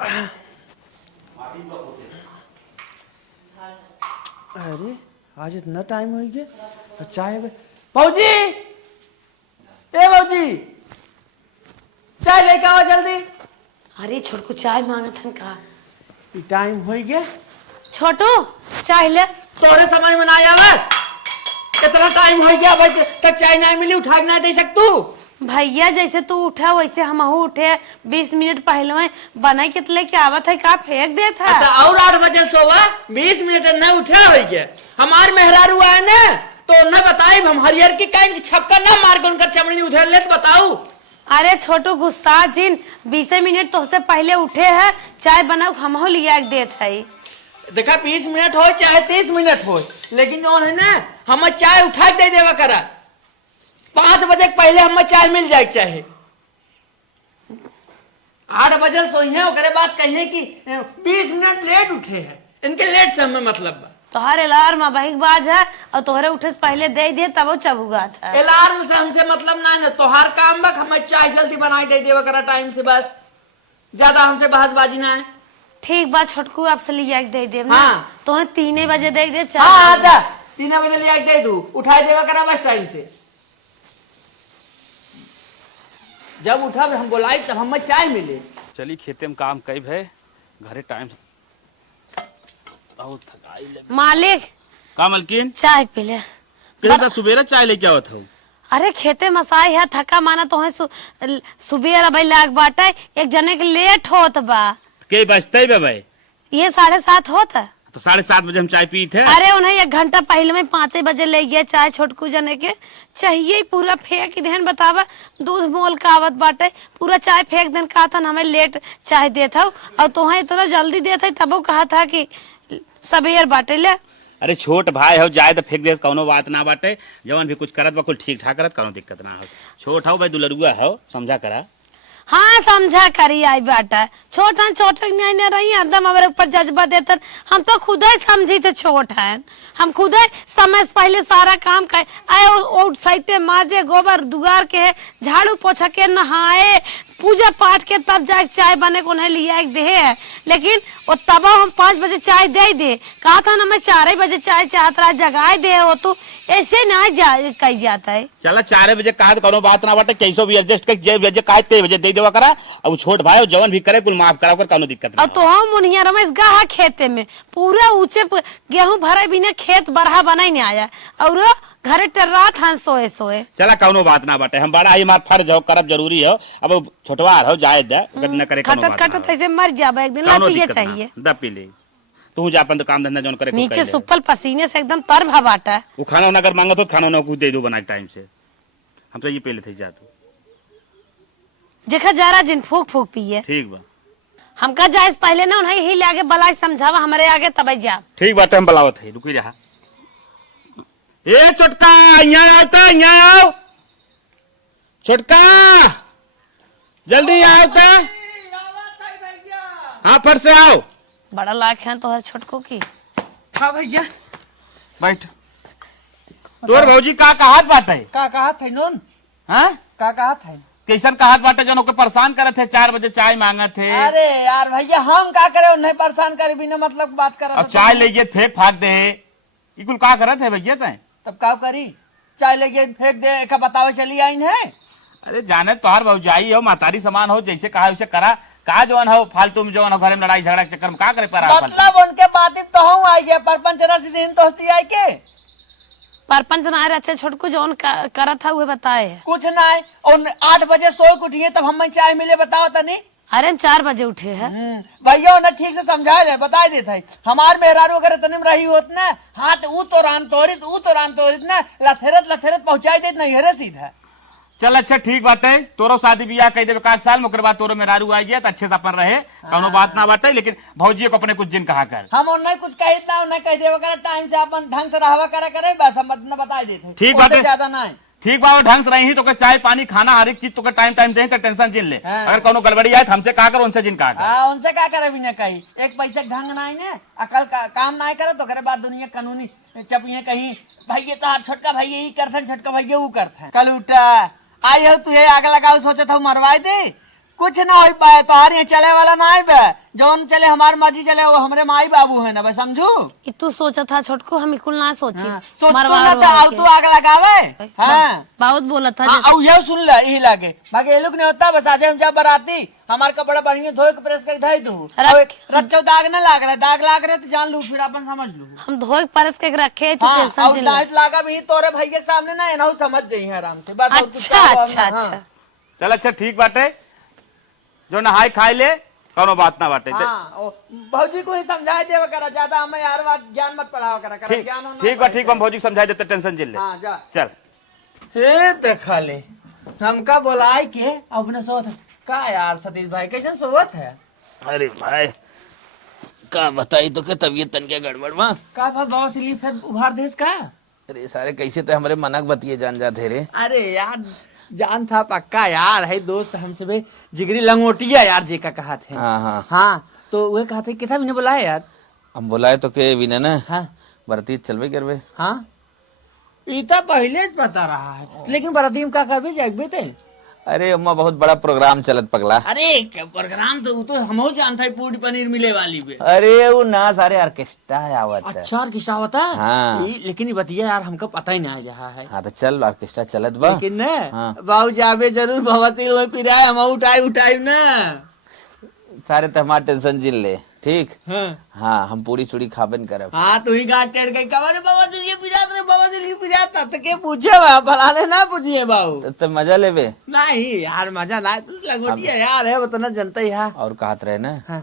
अरे आज इतना टाइम हो गया। चाय भाजी, ए भाजी चाय लेके आओ जल्दी। अरे छोटू चाय मांगा था का टाइम हो गया। छोटू चाय ले। तोरे समझ में ना आवे, कितना टाइम हो गया भाई तक चाय नहीं मिली, उठा के ना दे सकतू। भैया जैसे तू उठा वैसे हम उठे 20 मिनट पहले बनाई के लेके आवत है का फेंक दे था। और 8 बजे सोवा 20 मिनट न उठा हो गया। हमार मेहरारू आए ना तो न बताई हम हरियर की कहीं छक्का ना मार के उनका चमड़ी उधेड़ ले तो बताऊ। अरे छोटू गुस्सा जिन 20 मिनट तो से पहले उठे है, चाय बनाओ हम लिया के देत है। देखा 20 मिनट हो चाहे 30 मिनट हो, लेकिन जो है ना हम चाय उठा दे देवा करा। 5 बजे पहले हम चाय मिल जाए चाहे। 8 बजे सोइए ओकरे बाद कहिए कि 20 मिनट लेट उठे हैं, इनके लेट से हमें मतलब। तोहर अलार्म बहिक बाज है और तोहरे उठे से पहले दे दिए तब चबुगा था। अलार्म से हमसे मतलब ना तोहार काम बक हमें चाय जल्दी बनाई दे देवा करा टाइम से, बस ज्यादा हमसे बहसबाजी ना है। ठीक बात छोटकू आपसे लिया के दे दे। हाँ तो 3 बजे दे दे। हाँ आजा 3 बजे लिया के दे दू, उठाई देवा करा बस टाइम से। जब उठा हम बोलाई तब हमें चाय मिले। चली खेते में काम कई भे घरे टाइम बहुत थकाई लगी। मालिक का मलकिन चाय पी ले। कहता सुबेरा चाय लेके आवत हूँ। अरे खेते मसाई है थका माना तो है सुबह भाई लाग बाटा एक जने के लेट होत बा। के बजते बे भाई? ये 7:30 होता तो 7:30 बजे हम चाय पी थे। अरे उन्हें 1 घंटा पहले में 5 बजे ले गया चाय छोटकू जने के चाहिए पूरा फेंक देन। बतावा दूध मोल का आवत बाटे पूरा चाय फेंक देन कहा था हमें लेट चाय देता हूँ और तुहा इतना जल्दी देता तब कहा था कि सबेर बाटे ले। अरे छोट भाई हो जाए तो फेंक दे कौनो बात ना बाटे, जवन भी कुछ करत बा कुल ठीक ठाक करत कौनो दिक्कत ना हो। छोट हो भाई दुलरुआ हो समझा करा। हाँ समझा करी आई बाटा छोटा छोटा नहीं रही एकदम हमारे ऊपर जज्बा देते। हम तो खुद ही समझी थे छोट है, हम खुद ही समय से पहले सारा काम कर आए सहिते माजे गोबर दुगार के झाड़ू पोछा के नहाए पूजा पाठ के तब जाके चाय बने को नहीं लिया दे है। लेकिन वो तब हम 5 बजे चाय दे दे कहा था ना मैं 4 बजे चाय चाहत रहा जगाए दे हो तो ऐसे ना कही जाता है। चला 4 बजे कहा कोनो बात ना बाटे कैसो भी एडजस्ट कर जे बजे कहा 3 बजे दे देवा करा। अब छोट भाई जवन भी करे कुल माफ करा कर कोनो दिक्कत ना। और तो हम मुनिया रमेश गहा खेते में पूरा ऊंचे गेहूं भरे बिना खेत बरहा बनाई नहीं आया और घरे टर्रा था सोए सोए। चला कौनो बात ना बाटे हम बड़ा ही मार फर्ज हो करब जरूरी हो। अब छोटवार हो जाए दे न करे खटत खटत ऐसे मर जाबे एक दिन ला पिए चाहिए द पी ले तू जा अपन तो काम धंधा जौन करे नीचे सुपल पसीने से एकदम तर भवाटा है। वो खाना अगर मांगो तो खाना ना कुछ दे दो बना टाइम से। हम तो ये पहले थे जा तू देखा जा रहा जिन फूक फूक पिए ठीक बा। हमका जाए पहले ना उन्हें ही लागे बलाई समझावा हमारे आगे तब जा ठीक बात हम बुलावत है रुकी रहा। ए छोटका यहाँ आता यहाँ आओ छोटका जल्दी आओ ता। हाँ फट से आओ। बड़ा लाख है तो हर छोटको की। हाँ भैया बैठ। तोर भौजी का कहत बाटे का कहा था नोन? हाँ का कहा था? कैसन कहत बाटे जन ओके परेशान करे थे 4 बजे चाय मांगत थे। अरे यार भैया हम का करे नहीं परेशान करे बिना मतलब बात कर। अब चाय ले गए फेंक फाक दे इकुल का करत है भैया तय तब का करी चाय ले गए फेंक दे का बतावे चली आई है। अरे जाने तोहार भौजाई हो मातारी समान हो जैसे कहा वैसे करा का जवान हो फालतू में जवान हो घर में लड़ाई झगड़ा के चक्कर में का करे पर मतलब उनके बात तो हम आई गए परपंच राशि दिन तो हंसी आई के परपंच ना रहे छोटको जौन करा था वो बताए कुछ ना है। और 8 बजे सोए के उठिए तब हमें चाय मिले बताओ तनी। अरे हम 4 बजे उठे हैं। भैया उन्हें ठीक से समझा ले बता देता है हमार मेहरारू अगर तनिम रही होत ना हाथ ऊ तो रान तोरित ना लथेरत पहुंचाई देत नहीं हरे सीधा। चल अच्छा ठीक बात है तोरो शादी ब्याह कह देवे 1 साल में बाद तोरो मेहरारू आई गया तो अच्छे से अपन रहे कोनो बात ना बाटे। लेकिन भौजी को अपने कुछ दिन कहा कर हम उन्हें कुछ कहित ना उन्हें कह देवे करे टाइम से अपन ढंग से रहवा करे बस हम बता देते ठीक बात है ज्यादा ना है। ठीक बा ढंग से रही तो चाय पानी खाना हर एक चीज तो टाइम टाइम दे टेंशन जिन ले। अगर कोनो गड़बड़ी आए हमसे कहा कर उनसे जिन कहा उनसे क्या करे भी ना कही एक पैसे ढंग ना है अकल काम ना करे तो करे बात दुनिया कानूनी चपिए कहीं भैया तो छोटका भैया यही करते छोटका भैया वो करते कल उठा आई हो तू आग लगाओ सोचे था मरवाए दे कुछ ना हो पाए तोहार यहाँ चले वाला ना आए बे जौन चले हमार मर्जी चले वो हमरे माई बाबू है ना बे समझू। ई तू सोचा था छोटको हम कुल ना सोची सोच मरवा तो आउ तू आग लगावे। हाँ बहुत बोला था अब ये सुन ले यही लागे बाकी ये लोग नहीं होता बस आज हम जब बराती हमार कपड़ा बढ़िया धोए के प्रेस कर धाई दू रच्चो दाग ना लाग रहा दाग लाग रहे तो जान लू फिर अपन समझ लू। हम धोए परस के रखे तू हाँ, टेंशन और चिल डांट लागा भी तोरे भैया के सामने ना एनहु समझ जाइए आराम से बस और कुछ अच्छा कहो अच्छा ना, अच्छा हाँ। चल अच्छा ठीक बाटे जो नहाई खाई ले कौनो बात ना बाटे। हाँ, भौजी को ही समझाए देवा करा ज्यादा हमें यार बात ज्ञान मत पढ़ावा करा ठीक ज्ञान होना ठीक बा ठीक बा, हम भौजी को समझाई देते टेंशन चिल ले। हाँ जा चल हे देखा ले हमका बोलाए के अपने सोत का यार सतीश भाई कैसे सोवत है। अरे भाई का बताई तो के तबीयत तन के गड़बड़ बा। का बाबा से फिर उभार देश का। अरे सारे कैसे तो हमारे मनक बतिए जान जाते रे। अरे यार जान था पक्का यार है दोस्त हमसे भाई जिगरी लंगोटिया यार जी का कहा थे। हाँ हाँ हाँ तो वह कहा थे कितना भी बुलाया यार। हम बुलाए तो के बिना ना हाँ बरतीत चलबे करबे। हाँ इतना पहले से पता रहा है लेकिन बराती में का करबे जागबे ते। अरे अम्मा बहुत बड़ा प्रोग्राम चलत पगला। अरे क्या प्रोग्राम तो वो तो हम जानता है पूरी पनीर मिले वाली पे। अरे वो ना सारे ऑर्केस्ट्रा है आवत है। अच्छा ऑर्केस्ट्रा होता है। हाँ। लेकिन ये बतिया यार हमको पता ही नहीं रहा है। हाँ तो चल ऑर्केस्ट्रा चलत बा। लेकिन हाँ। न बाबू जाबे जरूर भवती में पिराए हम उठाई न सारे तो हमारा टेंशन जिल ले ठीक। हाँ हाँ हम पूरी चूड़ी खाबन करब। हाँ तू ही गांठ टेढ़ के कवर बाबा दिल ये पिजाता रे बाबा दिल ये पिजाता तो के पूछे बा फलाने ना पूछिए बाबू। तो मजा लेबे। नहीं यार मजा ना तू लंगोटिया यार है वो तो ना जनता ही है। और कहत रहे ना हाँ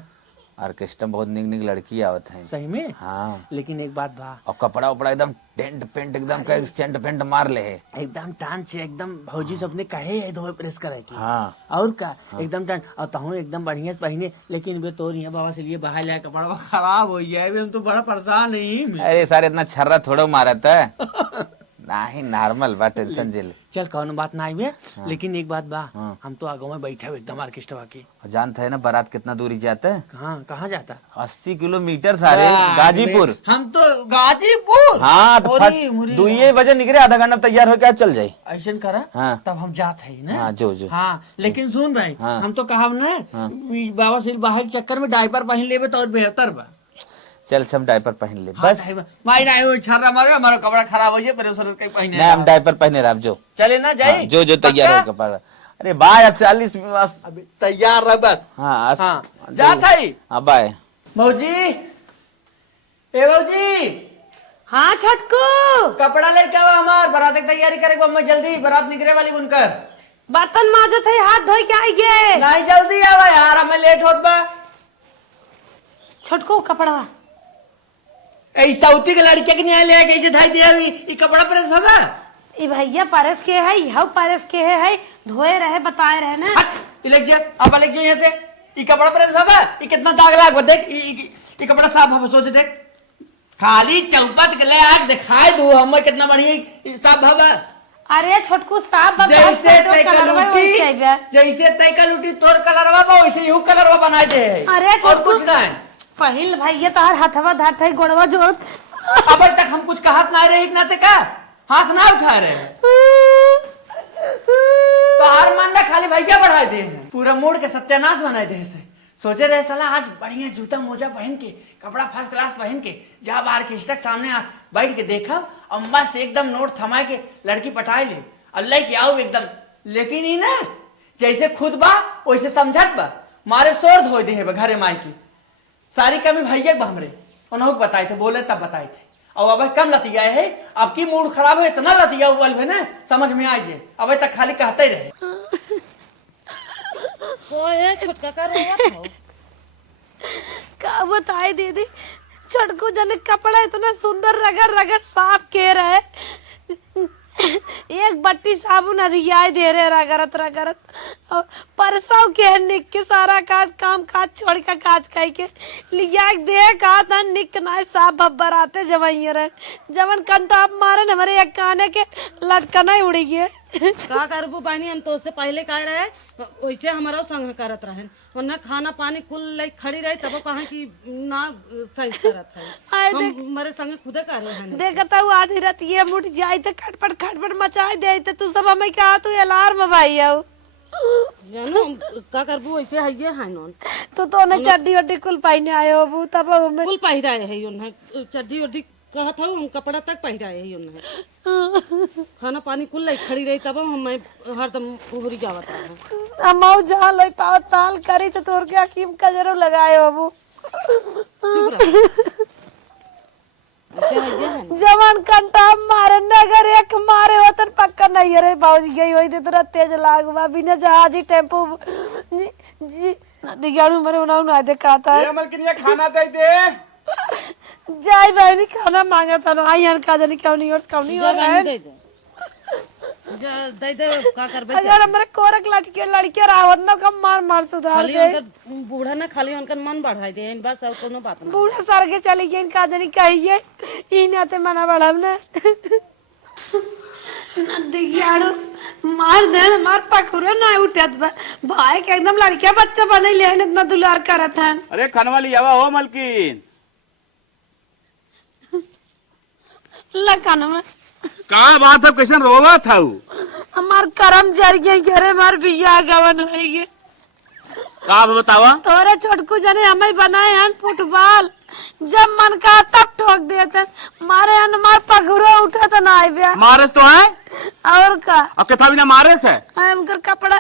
ऑर्केस्ट्रा बहुत निक निक लड़की आवत है। सही में। हाँ लेकिन एक बात बा और कपड़ा उपड़ा एकदम टेंट पेंट एकदम का सेंट पेंट मार ले है। एकदम टान से एकदम भौजी सबने कहे है धोए प्रेस करे की। हाँ और का एकदम टान और तहु एकदम बढ़िया से पहने लेकिन वे तोर यहाँ बाबा से लिए बाहर लाया कपड़ा खराब हो जाए हम तो बड़ा परेशान नहीं मैं। अरे सारे इतना छर्रा थोड़ा मारत है नहीं नॉर्मल बा टेंशन जिल। चल कौन बात ना आई हाँ। लेकिन एक बात बा हाँ। हम तो आगे में बैठे हुए एकदम ऑर्केस्ट्रा के। जानते है ना बारात कितना दूरी जाता है। कहाँ जाता 80 किलोमीटर सारे गाजीपुर। हम तो गाजीपुर। हाँ तो मुरी, मुरी। 2 बजे निकले आधा घंटा तैयार होकर चल जाये। ऐसा करा हाँ। तब हम जात है ना। हाँ जो हाँ लेकिन सुन भाई हाँ। हम तो कहा ना हाँ। बाबा से बाहर के चक्कर में डायपर पहन लेबे तो और बेहतर बा। चल सब डायपर पहन ले हाँ, बस। भाई नहीं वो छर्रा मारे हमारा कपड़ा खराब हो जाए पर उस कहीं पहने नहीं हम डायपर पहने रह जो। चले ना जाए। हाँ, जो तैयार हो कपड़ा। अरे बाय अब 40 बस। अभी तैयार रह बस। हाँ हाँ जात है हाँ बाय। मौजी ए मौजी हाँ छोटको कपड़ा लेके आओ हमार बारात की तैयारी करेगा अम्मा जल्दी बारात निकले वाली बुनकर। बर्तन माजत है हाथ धोई के आइए। नहीं जल्दी आवा यार हमें लेट होत बा। छोटको कपड़वा ऐसा उती के लड़के के नहीं ले कैसे धाई दिया ये कपड़ा प्रेस भगा। ई भैया परस के है यह परस के है धोए रहे बताए रहे ना। हट इलेक्ट जा अब इलेक्ट जा यहाँ से ये कपड़ा प्रेस भगा ये कितना दाग लाग देख ये कपड़ा साफ हो सोच देख खाली चौपट के ले आग दिखाए दो हमें कितना बढ़िया साफ भगा। अरे छोटकू साफ जैसे तय का लूटी जैसे तय का लूटी तोर कलरवा बा वैसे यू कलरवा बनाए दे। अरे और छोटकू कुछ नहीं पहिल भैया तोहर हथवा धाट है गोड़वा जोड़ अब तक हम कुछ कहत ना रहे नाते का हाथ ना उठा रहे तो हर मन ना खाली भैया बढ़ा दे पूरा मूड के सत्यानाश बनाए दे से सोचे रहे साला आज बढ़िया जूता मोजा पहन के कपड़ा फर्स्ट क्लास पहन के जब ऑर्केस्ट्रा के सामने बैठ के देखा और बस एकदम नोट थमा के लड़की पटाए ले अल्लाह की आओ एकदम। लेकिन ही ना जैसे खुद बा वैसे समझत बा मारे शोर धो दे घरे माई की सारी कमी भैया हमरे उन्होंने बताए थे बोले तब बताए थे और अब कम लतिया है अब की मूड खराब है इतना लतिया हुआ है ना समझ में आ जाए अब तक खाली कहते ही रहे। छोटका का का बताए दीदी छोटकू जन कपड़ा इतना सुंदर रगड़ रगड़ साफ के रहे एक बट्टी साबुन रियाई दे रहे रगड़त रगड़त और परसों के निक के सारा काम काज छोड़ के काज खाई के लिया दे का था निक ना साफ भब्बर आते जवैया रहे जवन कंटाप मारे हमारे एक काने के लटकना ही उड़ी गए। का करबू पानी हम तो उससे पहले कह रहे वैसे हमारा संग करत रहे वरना खाना पानी कुल ले खड़ी रही तब कहा कि ना सही करत है हम हमारे संग खुदे कर रहे हैं। देखता हूँ आधी रात ये मुठ जाई तो खटपट खटपट मचाई दे तो तू सब हमें क्या तू अलार्म भाई आओ जानो का करबू ऐसे है हाय नॉन तो ने चड्डी वड्डी कुल पहने आए हो बू तब में कुल पहिराए है उन्हें चड्डी उड्डी कहा था हम कपड़ा तक पहिराए है उन्हें खाना पानी कुल लाई खड़ी रही तब हम हरदम उहरी जावत रहा अमाऊ जहाँ ले पाओ ताल करी तो तोर क्या कीम कजरो लगाए हो बू चुप रह ऐसे है ना जवान कंटा मारे नगर एक मारे होतन पक्का नहीं रे बाबूजी गई होई ते तेरा तेज लागवा बिना जहाज ही टेम्पो जी दिगाड़ू मरे उना उना दिखाता है ये मलकिनिया खाना दे दे। जाई बहनी खाना मांगा था ना आई हन का जानी क्यों नहीं और है दे दे दे दे का करबे अगर हमरे कोरक लड़के लड़के रावत ना कम मार मार सुधार खाली दे उनकर बूढ़ा ना खाली उनकर मन बढ़ाई दे बस और कोनो बात ना बूढ़ा सर के चली गई का जानी कहिए ई नाते मना बढ़ब ना दिगाड़ू मार दे मार पखुरे ना उठत बा भाई के एकदम लड़के बच्चा बने ले इतना दुलार करत हन अरे खनवा लियावा हो मलकिन। लखन में का बात है कैसन रोवा था उ? हमार करम जर गए घरे मार बिया गवन होई गे का बतावा तोरे छोटकू जने हमें बनाए हन फुटबॉल जब मन का तब ठोक देते मारे हन मार पगुरो उठा तो ना आई बे मारस तो है और का अब कथा बिना मारस है। हमकर कपड़ा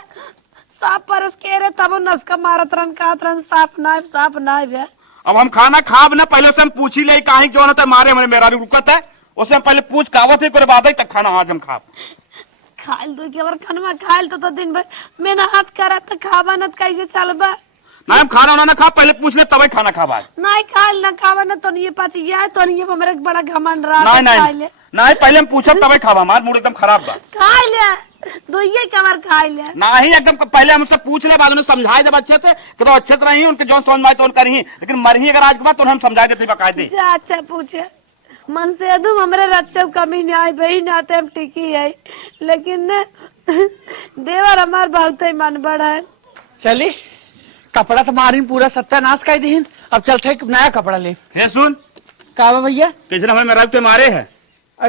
साफ परस के रे तब नस का मारत रन का रन साफ ना बे अब हम खाना खाब ना पहले से हम पूछी ले काहे जो ना मारे हमारे मेरा रुकत है उससे हम पहले पूछ कावत ही करे बाद तक खाना आज हम खाब खाइल दो के बार खनमा खाइल तो दिन भर मेना हाथ करा तो खावा न कैसे चलबा ना हम खाना ना खा पहले पूछ ले तभी खाना खाब आज। नहीं खाइल ना खावा न तो नहीं पाती ये तो नहीं हमारे बड़ा घमंड रहा नहीं नहीं नहीं पहले हम पूछब तभी खाब हमार मूड एकदम खराब बा खाई ले दो ये कवर खाई ले नहीं एकदम पहले हमसे पूछ ले बाद में समझाए जब अच्छे से कि तो अच्छे से रही उनके जो समझ में आए तो उनका रही लेकिन मरही अगर आज के बाद तो हम समझाए देते बाकायदे जा अच्छा पूछे मन से दूं हमरे रच्चब कमी नहीं आई बही नाते हम टिकी है लेकिन न देवर हमार बहुत ही मन बड़ा है चली कपड़ा तो मारी पूरा सत्यानाश कर दी अब चलते एक नया कपड़ा ले हे सुन का भैया किसी ने हमें मेरा पे मारे है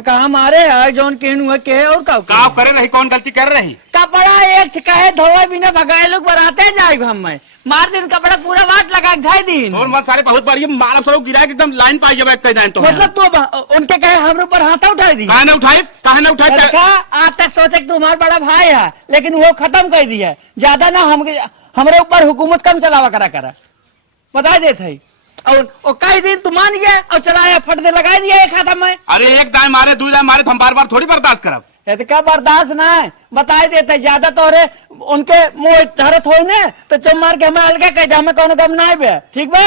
कहा मारे है जौन केन हुआ के और का का करे रही कौन गलती कर रही कपड़ा एक कहे धोए बिना भगाए लोग बनाते जाए हम मार दिन कपड़ा पूरा वाट लगा धाई दिन और मत सारे बहुत बढ़िया मारा सरो गिरा के एकदम लाइन पाई जब कह जाए तो मतलब तो उनके कहे हम ऊपर हाथ उठाई दी काहे ना उठाए देखा आज तक सोचे कि तुम्हारा बड़ा भाई है लेकिन वो खत्म कर दिया ज्यादा ना हमारे ऊपर हुकूमत कम चलावा करा बता देते और कई दिन तू मान गया और चलाया फट दे लगा दिया एक हाथ में अरे एक दाएं मारे दो दाएं मारे तो हम बार बार थोड़ी बर्दाश्त करब तो क्या बर्दाश्त ना है बता देते ज्यादा तो उनके मुंह धरत हो ने तो चुप मार के हमें अलगा कह दे हमें कौन कम ना बे ठीक बे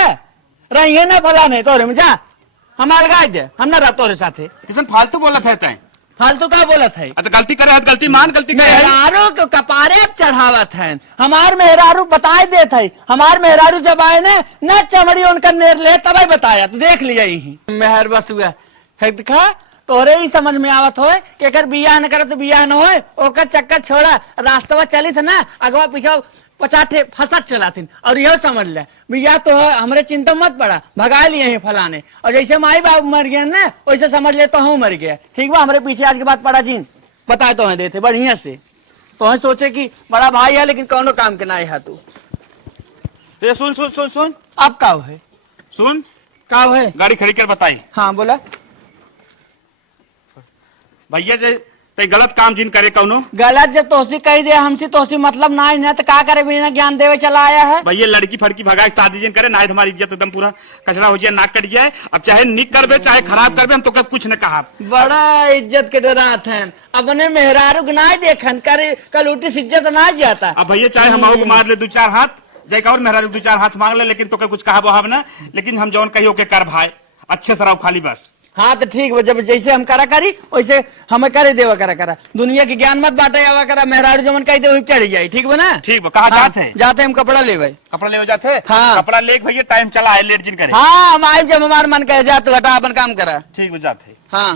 रहिए ना भला नहीं तोरे में जा हम अलगा दे हम ना रह तोरे साथे किसन फालतू बोला था फालतू का बोला था तो गलती करे गलती मान गलती करे मेहरारू के कपारे चढ़ावत है हमार मेहरारू बताए देत है हमार मेहरारू जब आए न चमड़ी उनका नेर ले तब बताया तो देख लिया ही मेहर बस हुआ है दिखा तोरे ही समझ में आवत हो कि अगर बियाह न करे तो बियाह न होए ओकर चक्कर छोड़ा रास्तवा चली थे ना अगवा पीछा 50 फसत चलाथिन और यह समझ ले बियाह तो हमरे चिंता मत पड़ा भगा लिए फलाने और जैसे माई बाप मर गया ना वैसे समझ ले तो हूँ मर गया ठीक बा हमारे पीछे आज के बाद पड़ा जीन बताए तो देते बढ़िया से तो सोचे कि बड़ा भाई है लेकिन कौनो काम के ना है तू सुन सुन सुन सुन अब का है सुन का है गाड़ी खड़ी कर बताई हाँ बोला भैया जे ते गलत काम जिन करे कौनो गलत जब तोसी कही दे हमसे तोसी मतलब ना है तो का करे बिना ज्ञान देवे चला आया है भैया लड़की फड़की भगा के शादी जिन करे ना हमारी इज्जत एकदम पूरा कचरा हो जाए नाक कट जाए अब चाहे निक करबे चाहे खराब करबे हम तो कब कुछ न कहा बड़ा इज्जत के डरात है अपने मेहरारू के ना देखन करे कल उठी इज्जत ना जाता अब भैया चाहे हम मार ले 2-4 हाथ जय और मेहरारू 2-4 हाथ मांग ले लेकिन तो कुछ कहा बहाव ना लेकिन हम जौन कहियो के कर भाई अच्छे से रहो खाली बस हाँ तो ठीक जब जैसे हम करा करी वैसे हमें करे देवा करा दुनिया के ज्ञान मत बांटे आवा करा मेहरारू जमन कही दे चढ़ जाये ठीक बा ना ठीक कहा जाते हम कपड़ा ले कपड़ा ले जाते हाँ कपड़ा ले भैया टाइम चला है लेट जिन करे हाँ हम आए जब हमार मन कहे जाते हटा अपन काम करा ठीक जाते हाँ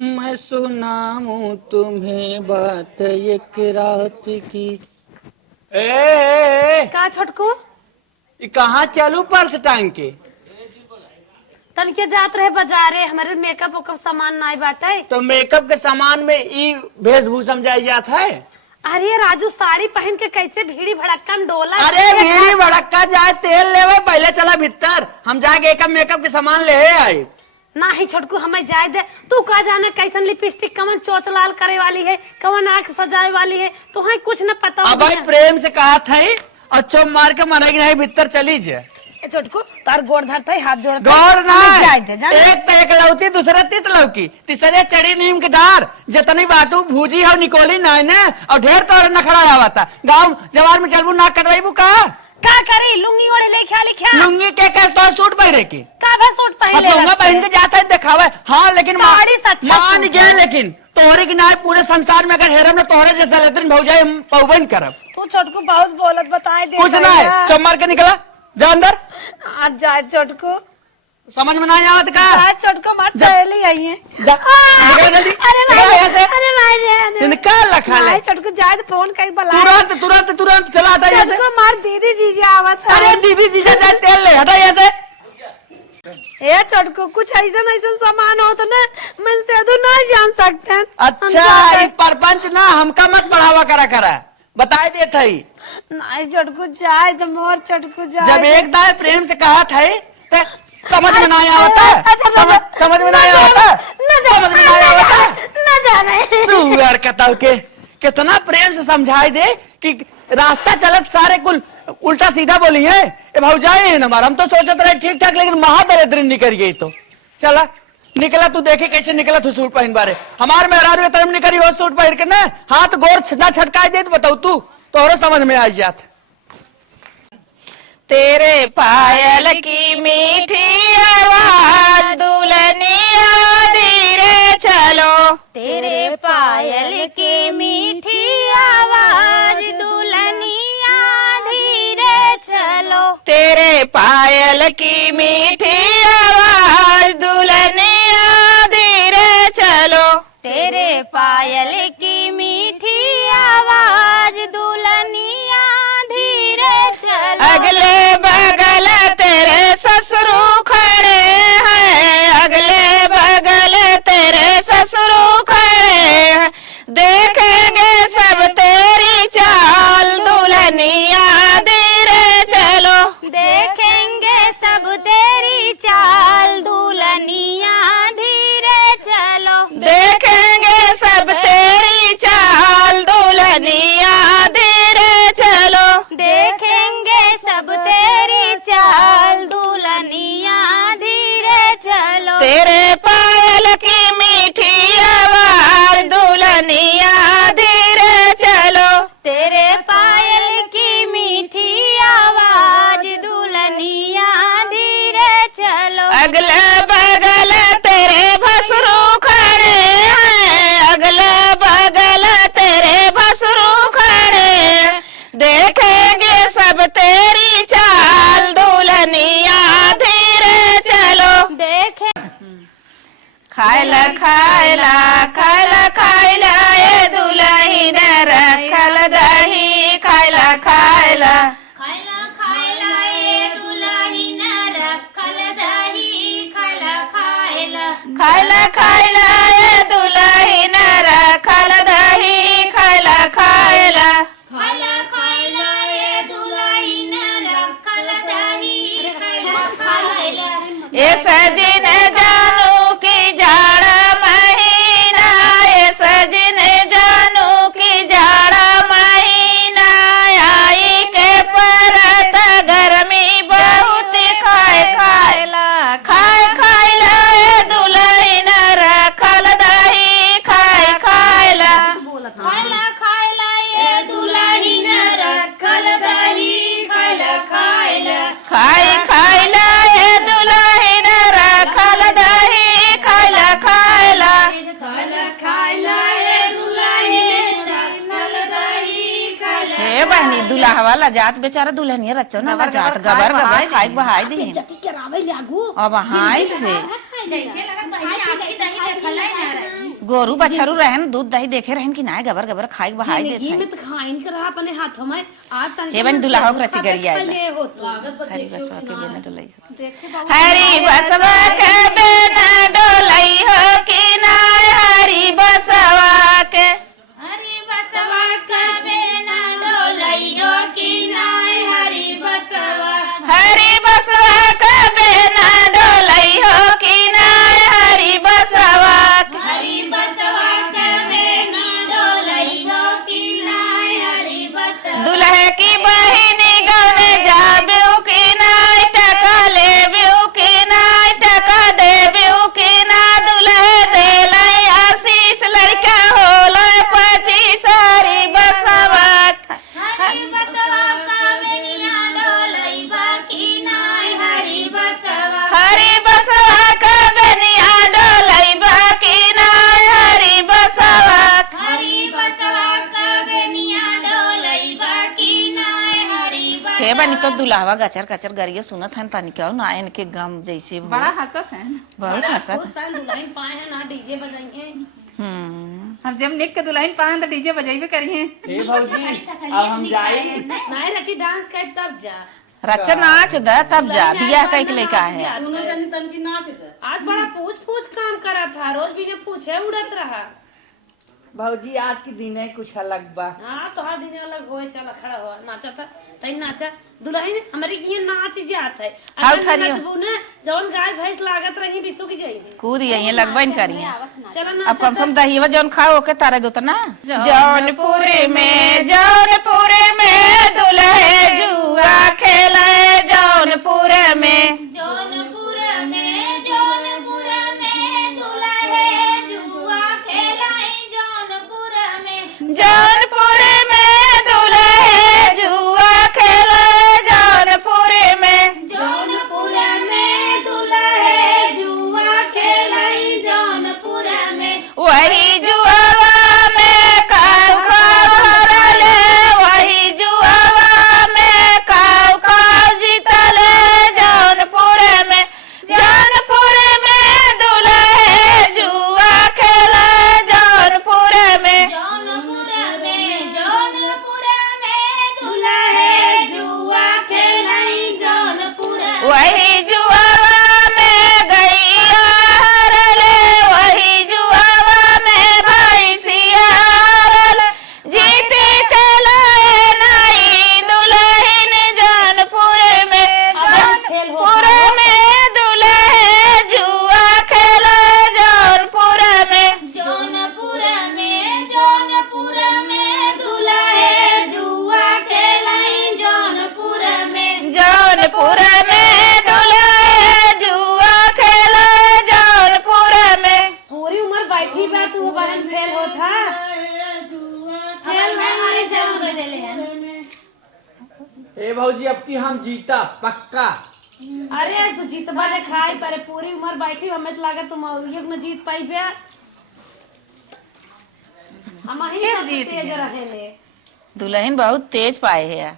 मैं सुनाऊं तुम्हें बात एक रात की का छोटकू कहाँ चलू पर्स टांग के तन के जात रहे बाजारे हमारे मेकअप वेकअप सामान नहीं बाटे। तो मेकअप के सामान में ई वेशभूषा समझाई जात है। अरे राजू साड़ी पहन के कैसे भीड़ी भड़क्कन डोला। अरे भीड़ी भड़क्का जाए तेल लेवे पहले चला भीतर, हम जाके एक मेकअप के सामान ले आए। नहीं छोटकू हमें जाए दे, तू का जाने कैसन लिपस्टिक कवन चोच लाल करे वाली है, कवन आंख सजाए वाली है, तो है कुछ न पता। अब भाई प्रेम से कहा था अच्छो मार के मरेगी नहीं, भीतर चली जाए। छोटकू तार गोड़ धरते हाथ जोड़ गौर ना जाए दे जाने। एक तो एक लौती दूसरे तीत लौकी तीसरे चढ़ी नीम के डार, जितनी बाटू भूजी हो निकोली नहीं ने और ढेर तोरे नखड़ा आवता। गाँव जवार में चलबू ना करवाईबू का करी लुंगी ओढ़े लेख्या लिख्या लुंगी के तो सूट पहरे की का भा सूट पहले लुंगा पहन के जाता है दिखावे। हाँ लेकिन साड़ी सच्चा मान सूट गए है। लेकिन तोहरे की ना पूरे संसार में अगर हेरम ने तोहरे जैसा लेते भौजाई हम पौबन करब। तू छोटकू बहुत बोलत बताए दे कुछ ना है चमार के निकला जा अंदर। आज जाए छोटकू समझ में ना आवत का आज छोटकू मत चली आई है। जा निकल जल्दी। अरे भाई अरे भाई इनका लखा ले छोटकू जाए तो फोन कई बला तुरंत तुरंत तुरंत चला हटा यहाँ से। छोटकू मार दीदी जीजा आवत है। अरे दीदी जीजा जाए तेल ले हटा यहाँ से। ए छोटकू कुछ ऐसा ऐसा सामान हो तो ना मन से तो नहीं जान सकते हैं। अच्छा इस परपंच ना हमका मत बढ़ावा करा बताए दे थई। नहीं छोटकू जाए तो मोर छोटकू जाए। जब एक दाए प्रेम से कहा था तो समझ में नहीं आवता। समझ में नहीं आवता। समझ में नहीं आवता न जाने सुअर कतल के कितना प्रेम से समझाई दे कि रास्ता चलत सारे कुल उल्टा सीधा बोली है। ए भौजाई है हमारा, हम तो सोचत रहे ठीक ठाक लेकिन महादरिद्र निकल गई। तो चला निकला तू देखे कैसे निकला तू सूट पहन बारे हमारे मेहरारू तरफ निकली हो सूट पहन के ना हाथ गोर ना छटकाई दे तो बताऊ तू तो समझ में आई जात। तेरे पायल की मीठी आवाज दुल्हनिया धीरे चलो। तेरे पायल की मीठी आवाज दुल्हनिया धीरे चलो। तेरे पायल की मीठी आवाज दुल्हनिया धीरे चलो। तेरे पायल की मीठी आवाज दुल्हनिया धीरे चलो। अगले बगल तेरे ससुरु खड़े हैं, अगले बगल तेरे ससुरु खड़े हैं। देखेंगे सब तेरी चाल दुल्हनिया धीरे चलो। देखेंगे सब तेरी चाल दुल्हनिया धीरे चलो। देखेंगे सब तेरी चाल दुल्हनिया धीरे चलो। देखेंगे सब तेरी चाल दुल्हनिया धीरे चलो। तेरे पायल की मीठी आवाज दुल्हनिया धीरे चलो। तेरे पायल की मीठी आवाज दुल्हनिया धीरे चलो। अगले बगल तेरे भसुरु खड़े हैं, अगले बगल तेरे भसुरु खड़े हैं। देखेंगे सब तेरी चाल दुल्हनिया धीरे चलो। देखे खायला खायला खायला खायला ये दुल्हन रखल दही। खायला खायला खायला खायला ये दुल्हन रखल दही। खायला खायला खायला खायला ये दुल्हन रखल दही। खायला खायला खायला खायला ये दुल्हन रखल दही। खायला खायला ये सजिन जानू की जाड़ा महीना। ये सजिन जानू की जाड़ा महीना। आई के परत गर्मी बहुत खाए खायला खाए खायला ये दुल्हन रखल दही। खाए खायला खायला खायला ये दुल्हन रखल दही। खायला खायला खाई खायला ये दुल्हन रखल दही। खायला खायला खायला खायला ये दुल्हन रखल दही। खायला हे बहनी दुल्हा वाला जात बेचारा दुल्हनिया रचो ना जात गबर गबर खाई बहाई दी अब हाय से जैसे लगत बहनी आखी दही देखल ना रहे गोरू बछरू रहन दूध दही देखे रहन कि ना गबर गबर खाई बहाई देत जिंदगी है में तो खाइन कर रहा अपने हाथों में आज तक हे बन दुल्हा हो रची गरिया हरी बसवा के बेना डोलई हो हरी बसवा के बेना डोलई हो कि ना हरी बसवा के हरी बसवा कबे ना डोलैयो कि नाय हरी बसवा हरी बसवा के बेना डोलई हो कि ना हरी बसवा के हरी बसवा कबे ना डोलैयो कि नाय हरी बसवा दुल्हे की बहिनी गौने जाबेउ कि ना टका लेबेउ कि ना टका देबेउ कि ना दुल्हे देलै आशीष लड़का होलै 25 हरी बसवा के हरी बसवा कबे निया डोलैबा कि नाय हरी बसवा हरी बसवा के बेनिया डोलैबा कि ना हरी बसवा के हरी बसवा कबे निया डोलैबा कि नाय हरी बसवा हे बनी तो दुल्हावा गचर कचर गरिए सुनत हन तानी क्यों ना इनके गम जैसे बड़ा हंसत है बहुत हंसत दुल्हन पाए हैं ना डीजे बजाएंगे हम जब निक के दुल्हन पाए तो डीजे बजाइबे करिए हे भौजी अब हम जाए नहीं रची डांस कर तब जा रचा नाच द तब जा बियाह कई के लेके आए है दोनों जन तन की नाच दे आज बड़ा पूछ पूछ काम करा था रोज बिना पूछे उड़त रहा भौजी आज के दिन है कुछ अलग बा। हाँ तो हर दिन अलग होए चला खड़ा हुआ नाचा था तई नाचा दुल्हन हमारी ये नाच जात है हाउ अगर थारी नचबू ना जौन गाय भैंस लागत रही बिसु की जाई कूद ये लगबन करिए चलो अब नाचा कम से कम दहीवा जौन खाओ के तारे दो ना जौनपुर में दुल्हे जुआ खेले जौनपुर में जौनपुर में दुल्हे जुआ खेलाई जौनपुर में जौनपुर में दुल्हे जुआ खेले जौनपुर में जौनपुर में दुल्हे जुआ खेलाई जौनपुर में वही जुआवा में काव काव हरले वही जुआवा में काव काव जीतले जौनपुर में दुल्हे जुआ खेले जौनपुर में दुल्हे जुआ खेलाई जौनपुर वही जुआवा में गैया हरले वही जुआवा में भैंसिया हरले जीत के लाए नाई दुल्हन जौनपुर में दुल्हे जुआ खेले जौनपुर में जौनपुर में दुल्हे जुआ खेलाई जौनपुर में जौनपुर में दुल्हे जुआ खेले जौनपुर में पूरी उम्र बैठी बा तू बहन फेल होता हमारे जन्म कर देले हैं हे भौजी अब की हम जीता पक्का। अरे तू जीतबा ने खाई पर पूरी उम्र बैठी हमें तो लागत तुम युग में जीत पाई बे हम ही जीत तेज रहे ने दुल्हन बहुत तेज पाए है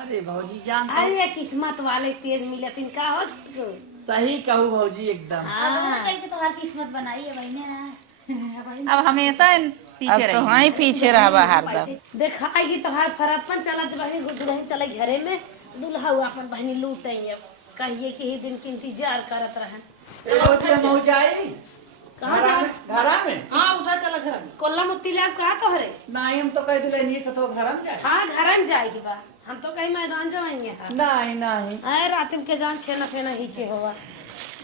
अरे भौजी जान अरे किस्मत वाले तेज मिले तीन का हो छटको सही कहू भौजी एकदम। तो हर किस्मत बनाई है बहने अब हमेशा पीछे अब तो रही वहीं पीछे रहा हरदम देखाएगी तो हर फरतपन चलत बहनी दुल्हन चले घरे में दुल्हा हुआ अपन बहनी लूटेंगे कहिए कि ही दिन के इंतजार करत रहन ए भौजी हम हो जाए घरा में हाँ उठा चला घर में कोल्ला मुत्ती लाग का तो हरे नहीं हम तो कह दिले नहीं सतो घर में जाए। हाँ घर में जाएगी बा हम तो कहीं मैदान जाएंगे हाँ नहीं नहीं अरे रात के जान छेना फेना हिचे होगा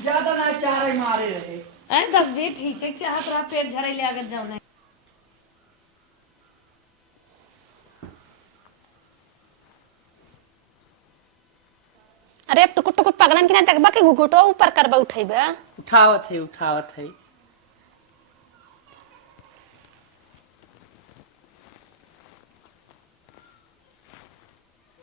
ज्यादा ना चारे मारे रहे। अरे 10 बीट हिचे चाहत रहा पेट झरे ले आगे जाओ नहीं अरे अब टुकुट टुकुट पगलन की ना देखबा के घुघुटो ऊपर करबा उठैबे उठावत है।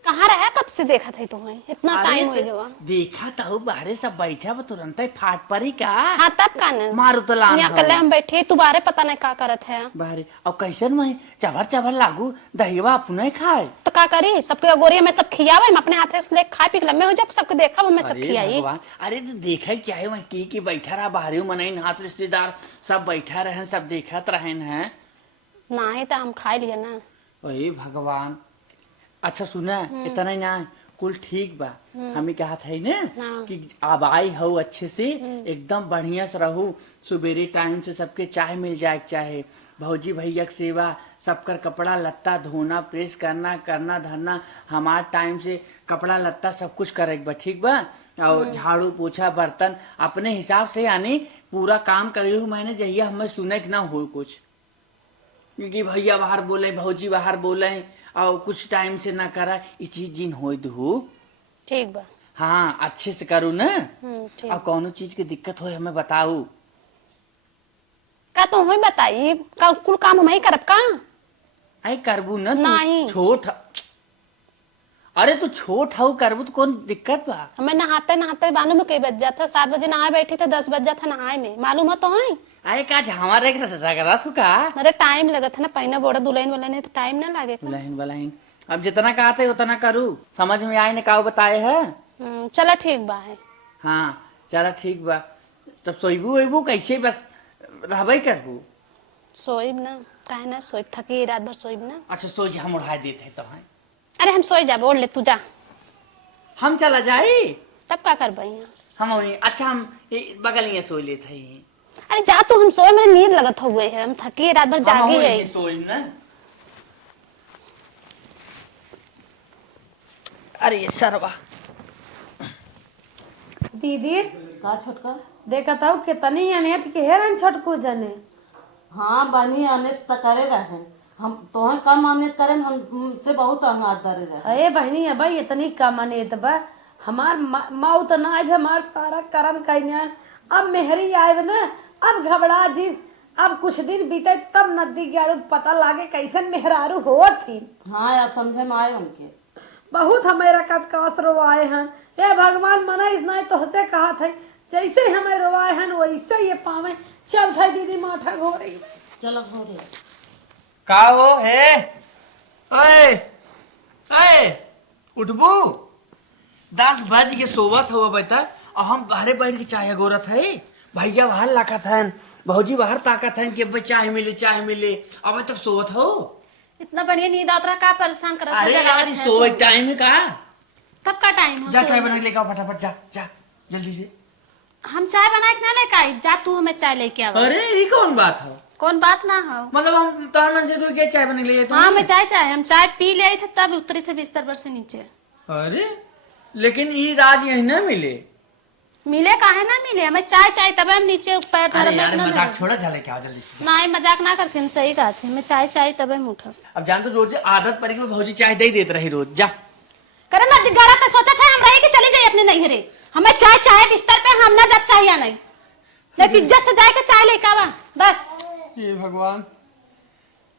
कहाँ रहे कब कब से देखा था तुम्हें? इतना टाइम हो गया। देखा तो बाहरे सब बैठा बा तुरंत ही फाट परी का। हाँ तब का न मारू तो लान यहाँ कल हम बैठे तू बारे पता नहीं का करत है। बाहरे अब कैसन में चबर चबर लागू दहिवा अपने खाए तो का करी सबके अगोरिया में सब खियावे हम अपने हाथे से ले खा पी के लम्बे हो जब सबके देखा हमें सब अरे खियाई। भगवान, अरे तो देखा ही चाहे वही की बैठा रहा बाहरी मनाइन हाथ रिश्तेदार सब बैठा रहे सब देखत रहे हैं। नहीं तो हम खा लिए ना। अरे भगवान, अच्छा सुना इतना ही ना कुल ठीक बा। हमें कहा था ना हाँ। कि अब आई हो अच्छे से एकदम बढ़िया से रहू, सुबेरे टाइम से सबके चाय मिल जाए चाहे भौजी भैया की सेवा, सबकर कपड़ा लत्ता धोना प्रेस करना करना धरना, हमार टाइम से कपड़ा लत्ता सब कुछ करे बा, ठीक बा। और झाड़ू पोछा बर्तन अपने हिसाब से यानी पूरा काम करू मैंने जहिया हमें सुने ना हो कुछ, क्योंकि भैया बाहर बोले भौजी बाहर बोले और कुछ टाइम से ना करा ये चीज जिन हो दू। ठीक बा। हाँ अच्छे से करू ना। ठीक। और कौनो चीज की दिक्कत हो हमें बताऊ। का तो हमें बताई का कुल काम हम ही करब का? आई करबू ना नहीं। छोट, अरे तू छोट हो करबू तो कौन दिक्कत बा। हमें नहाते नहाते मालूम है कई बज जाता, 7 बजे नहाए बैठी थे 10 बज जाता नहाए में, मालूम है तो है। अरे का हमारे रगड़ा तू का अरे टाइम लगा था ना पहले बोड़ा दुल्हन वाला ने तो टाइम ना लागे का। दुल्हन वाला अब जितना कहा था उतना करू, समझ में आए ने का बताए है। चला ठीक बा है। हाँ चला ठीक बा। तब सोईबू वेबू कैसे बस रहबे करबू। सोईब ना काहे ना सोईब, थकी रात भर सोईब ना। अच्छा सोच हम उड़ा देते तो है। अरे हम सोई जा बोल ले तू जा। हम चला जाए तब का कर बई हम अच्छा हम बगल में सो लेते हैं। अरे जा तू, हम सोए मेरे नींद लगत हुए है, हम थकी रात भर जागी है। सोई ना। अरे ये सरवा दीदी का छोटका देखा था कितनी अनेत के हेरन छोटकू जने। हाँ बानी अनेत त करे रहे, हम तोहे कम अनेत करें, हमसे बहुत अंगार डरे रहे। अरे बहनी अब इतनी कम अनेत बा, हमार माऊ तो ना आए, हमार सारा कर्म कन्यान अब मेहरी आए ना, अब घबरा जी। अब कुछ दिन बीते तब नदी गया पता लागे कैसन मेहरारू हो थी। हाँ अब समझे में आए उनके बहुत हमेरा कतकास रोवाए हैं। ये भगवान मना इसना तोहसे कहा था जैसे हमें रोवाए हैं वैसे ये पावे चल था दीदी माठा घो रही। चलो घोरे का वो है। ओए ओए उठबू 10 बज के सोवत हो बेटा और हम बाहरे बैठ के चाय गोरत है। भैया बाहर लाकत है, भौजी बाहर ताकत है कि अब चाय मिले अब तक सोवत हो। इतना बढ़िया नींद आता रहा, का परेशान कर रहा अरे यार सोवे टाइम है का। कब का टाइम हो? जा चाय बना के लेके आओ फटाफट, जा जा जल्दी से। हम चाय बना के ना लेके आई, जा तू हमें चाय लेके आवा। अरे ये कौन बात है, कौन बात ना हो, मतलब हम तोहर मन से तो चाय बना के ले हाँ मैं चाय हम चाय पी ले आई थे तब उतरी थे बिस्तर पर से नीचे। अरे लेकिन ये राज यही ना मिले काहे ना मिले, हमें चाय तब हम नीचे पैर धर अरे यार मजाक छोड़ा, चले क्या जल्दी से। नहीं मजाक ना करते, हम सही कहा थे, हमें चाय तब हम उठा। अब जानते रोज आदत पड़ी कि भौजी चाय दे देते रही रोज। जा करे ना दिगारा तो सोचा था हम रहे कि चली जाए अपने नैहरे, हमें चाय बिस्तर पे हम ना जब चाहिए नहीं, लेकिन इज्जत से जाए के चाय लेके आवा बस। ये भगवान,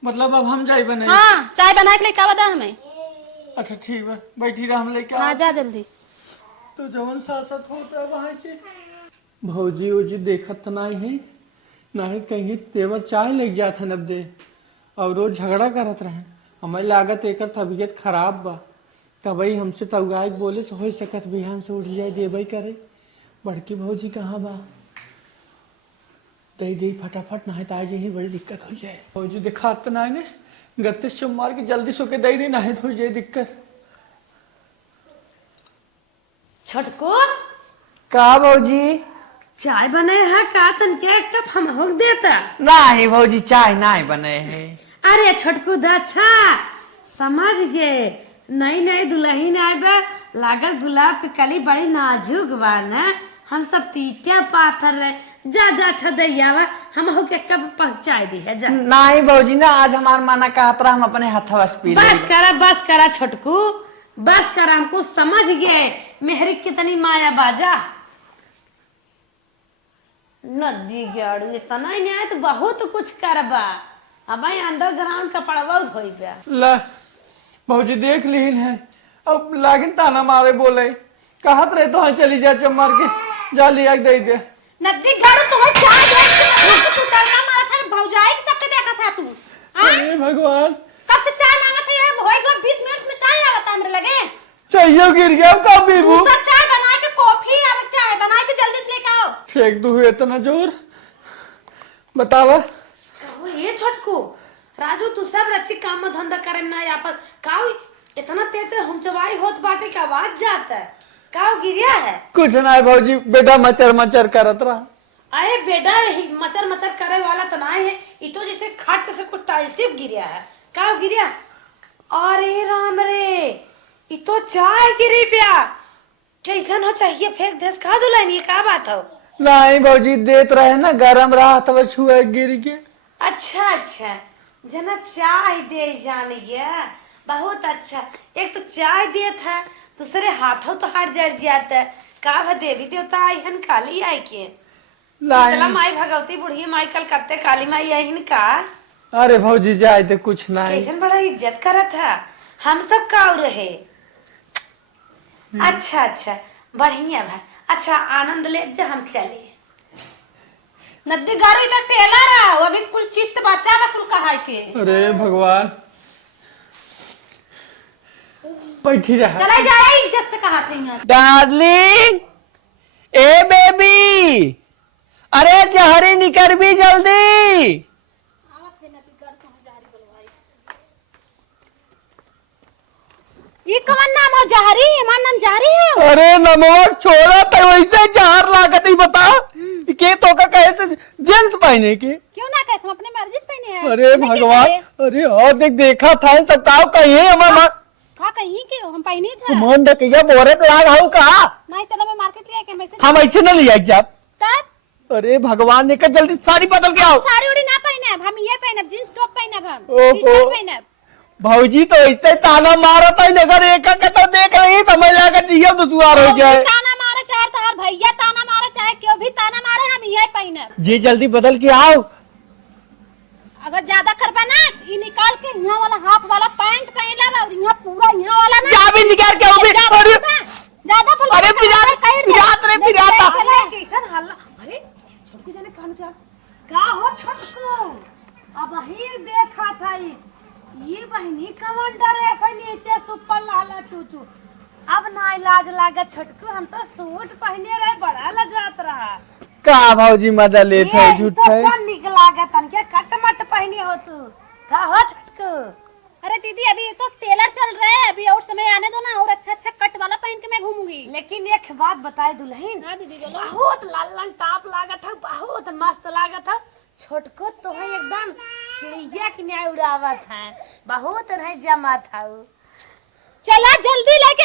मतलब अब हम चाय बनाए। हाँ चाय बना के लेके आवा दा हमें। अच्छा ठीक है बैठी रहा, हम लेके हाँ जा जल्दी। तो जवन सासत होता है वहां से भौजी वोजी देखत तो नहीं है, नहीं कहीं तेवर चाय लग जात है नब दे और रोज झगड़ा करत रहे। हमें लागत एकर तबीयत खराब बा, तबई हमसे तउगाए बोले से हो सकत बिहान से उठ जाए देबई करे। बड़की भौजी कहाँ बा, दे फटाफट नहाए तो आज यही बड़ी दिक्कत हो जाए। भौजी दिखात तो नहीं ने, गत्ते से मार के जल्दी सो के दे नहाए तो हो जाए दिक्कत। छोटको का भौजी चाय बने है का तन के एक कप हम हो देता। नहीं भौजी चाय नहीं बने है। अरे छोटकू दच्छा समझ गए, नई दुल्हन आए बा, लागल गुलाब के कली बड़ी नाजुक बा ना, हम सब तीटा पाथर रहे। जा जा छदैयावा हम हो के कब पहुंचाई दी है। जा नहीं भौजी ना आज हमार माना कहतरा हम अपने हाथ पी ले। बस करा छोटकू बस करा, हमको समझ गए मेहरी कितनी माया बाजा। नदी गाड़ू इतना ही नहीं तो बहुत कुछ करबा, अब अंडरग्राउंड का पड़वा होई बा। ला भौजी देख लीन है अब लागिन ताना मारे बोले कहत रहे तो चली जा चमार के जा लिया के दे दे नदी गाड़ो तुम्हें चाय दे तू डरना मारा था भौजाई के सबके देखा था तू हां हे भगवान कब से चाय मांगा था यार होएगा 20 मिनट में चाय आवता हमरे लगे चाहिए गिर गया का पीबू दूसरा चाय बना के कॉफी अब चाय बना के जल्दी से लेके आओ फेंक दू इतना जोर बतावा ओ ये छोटको राजू तू सब रची काम धंधा करे ना यहाँ पर काऊ इतना तेज हम चबाई होत बाटे की आवाज जाता है काऊ गिरिया है कुछ ना भौजी बेटा मचर मचर करत रहा अरे बेटा मचर मचर करे वाला तो ना है ये तो जैसे खाट से कुछ टाइल्स गिरिया है काऊ गिरिया अरे राम रे ये तो चाय गिरी पिया कैसन हो चाहिए फेंक देस खा दुलाइन ये का बात हो नहीं भौजी देत रहे ना गरम रहा तब छुए गिर के अच्छा अच्छा जना चाय दे जानिए बहुत अच्छा एक तो चाय दिए था दूसरे हाथों तो हाथ जर जाता का देवी देवता आई हन काली आई के चला माई भगवती बुढ़ी माई कलकत्ते काली माई आई हन का अरे भौजी जाए तो कुछ ना कैसन बड़ा इज्जत करत था हम सब का रहे अच्छा अच्छा बढ़िया भाई अच्छा आनंद ले जा हम चले नदी गाड़ो इधर टेला रहा अभी कुल चीज तो बचा ना कुल कहा के अरे भगवान बैठी रहा चला जा रहा इज्जत से कहा थे यहाँ डार्लिंग ए बेबी अरे जहरी निकर भी जल्दी ये कौन नाम हो जहरी हमारा नाम जहरी है अरे नमक छोड़ा तो वैसे जहर लागत ही बता के तो का कैसे जींस पहने के क्यों ना कैसे हम अपने मर्जी से पहने हैं अरे भगवान अरे और देखा था सब का कहीं हमारा का कहीं के हम पहनी था मन देखिए बोरे लाग हाउ का नहीं चलो मैं मार्केट ले के वैसे हम ऐसे न लिया जब तब अरे भगवान ने जल्दी साड़ी बदल के आओ साड़ी उड़ी ना पहने हम ये पहने जींस टॉप पहने हम ओहो। टी-शर्ट पहने भौजी तो ऐसे ताना मारा था नगर एक का तो देख रही समझ जाकर जियो दुश्वार हो जाए ताना मारे चाहे तार भैया ताना मारे चाहे क्यों भी ताना मारे हम ये पहने जी जल्दी बदल के आओ अगर ज्यादा करबा ना ये निकाल के यहाँ वाला हाफ वाला पैंट पहन ला और यहाँ पूरा यहाँ वाला ना जा भी निकाल के आओ भी अरे ज्यादा फुल अरे पिरात रे पिराता कैसन हल्ला अरे छोटकू जाने कानू जा का हो छोटकू अब ही देखा था ये बहनी कमांडर है फिर नीचे सुपर लाला चूचू अब ना इलाज लागा छोटकू हम तो सूट पहने रहे बड़ा लजात रहा का भौजी मजा लेत है झूठ है तो निकला गया तन के कट मट पहनी हो तू का हो छोटकू अरे दीदी अभी तो टेलर चल रहे हैं अभी और समय आने दो ना और अच्छा अच्छा कट वाला पहन के मैं घूमूंगी लेकिन एक बात बताए दुल्हन हाँ दीदी बोलो बहुत लालन टाप लागत है बहुत मस्त लागत है छोटको तो है एकदम चिड़िया की न्याय उड़ावत है बहुत नहीं जमा था चला जल्दी लेके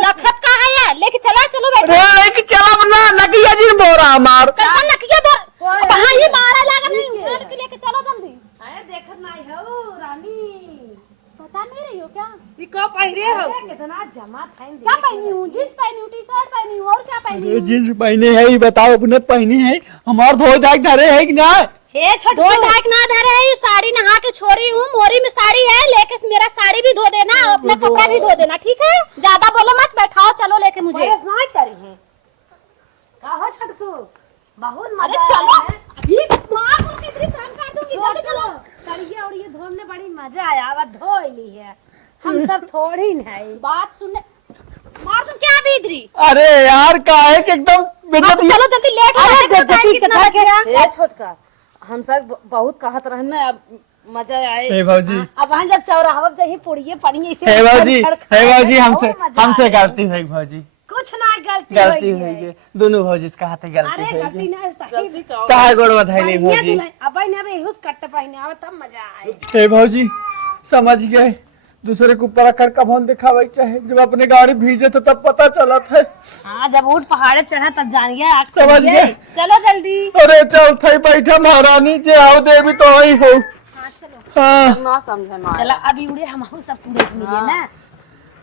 लखत का है ये लेके चला चलो बेटा अरे लेके चला बना नकिया जी बोरा मार कैसा नकिया बोल कहां ये मारा लगा नहीं लेके चलो जल्दी अरे देखत नहीं हो रानी पहचान नहीं रही हो क्या ये को पहिरे हो कितना जमा था क्या पहनी हूं जींस पहनी हूं टी-शर्ट पहनी हूं और क्या पहनी हूं जींस पहने है ये बताओ अपने पहनी है हमार धोई धाक धरे है कि ना हे छोटू दो धाक ना धरे है ये साड़ी नहा के छोड़ी हूं मोरी में साड़ी है लेके मेरा साड़ी भी धो देना अपना कपड़ा भी धो देना ठीक है ज्यादा बोलो मत बैठाओ चलो लेके मुझे बस नहीं करी है का हो छोटू बहुत अरे मजा चलो आया है। अभी मार मुर के इतनी शाम कर दूंगी जल्दी चलो करिए और ये धोने में बड़ी मजा आया अब धो ली है हम सब थोड़ी नहीं बात सुनने मार तुम क्या भी इधरी अरे यार का है कि एकदम बेटा चलो जल्दी लेट हो रहा है टाइम कितना बचेगा ए छोटका हम सब बहुत कहत रहने अब मजा आए हे भौजी अब वहाँ जब चौराहा जही पुड़िए पड़िए हे भौजी हमसे गलती हुई भौजी कुछ ना गलती गलती हुई है दोनों भौजी से कहा था गलती अरे हुई गलती ना सही कहा गोड़ बधाई भौजी अब ने अब यूज करते पहने आवे तब मजा आए हे भौजी समझ गए दूसरे को ऊपर कर कभन दिखावे चाहे जब अपने गाड़ी भीजे तो तब पता चला था हाँ जब ऊट पहाड़े चढ़ा तब जानिए समझ गए चलो जल्दी अरे चल थई बैठा महारानी जे आओ देवी तो वही हो हाँ चलो हाँ ना समझे ना चला अभी उड़े हम सब पूरे मिले ना